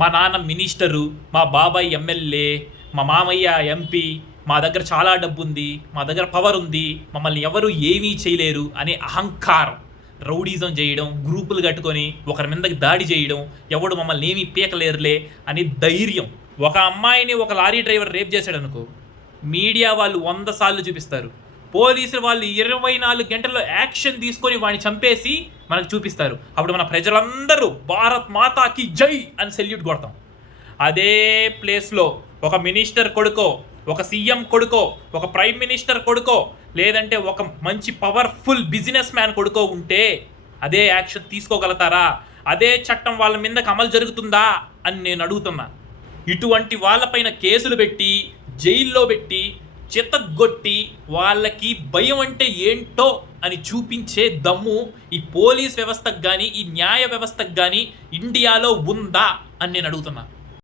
మా నాన్న మినిస్టరు, మా బాబాయ్ ఎమ్మెల్యే, మా మామయ్య ఎంపీ, మా దగ్గర చాలా డబ్బుంది, మా దగ్గర పవర్ ఉంది, మమ్మల్ని ఎవరు ఏమీ చేయలేరు అనే అహంకారం, రౌడీజం చేయడం, గ్రూపులు కట్టుకొని ఒకరి మీదకి దాడి చేయడం, ఎవడు మమ్మల్ని ఏమీ పీకలేరులే అనే ధైర్యం. ఒక అమ్మాయిని ఒక లారీ డ్రైవర్ రేప్ చేశాడనుకో, మీడియా వాళ్ళు 100 సార్లు చూపిస్తారు. పోలీసులు వాళ్ళు 24 గంటల్లో యాక్షన్ తీసుకొని వాడిని చంపేసి మనకు చూపిస్తారు. అప్పుడు మన ప్రజలందరూ భారత్ మాతాకి జై అని సెల్యూట్ కొడతాం. అదే ప్లేస్లో ఒక మినిస్టర్ కొడుకో, ఒక సీఎం కొడుకో, ఒక ప్రైమ్ మినిస్టర్ కొడుకో, లేదంటే ఒక మంచి పవర్ఫుల్ బిజినెస్ మ్యాన్ కొడుకో ఉంటే అదే యాక్షన్ తీసుకోగలుగుతారా? అదే చట్టం వాళ్ళ మీదకి అమలు జరుగుతుందా అని నేను అడుగుతున్నా. ఇటువంటి వాళ్ళపైన కేసులు పెట్టి, జైల్లో పెట్టి, చితగ్గొట్టి వాళ్ళకి భయం అంటే ఏంటో అని చూపించే దమ్ము ఈ పోలీస్ వ్యవస్థకు కానీ, ఈ న్యాయ వ్యవస్థకు కానీ ఇండియాలో ఉందా అని నేను అడుగుతున్నా.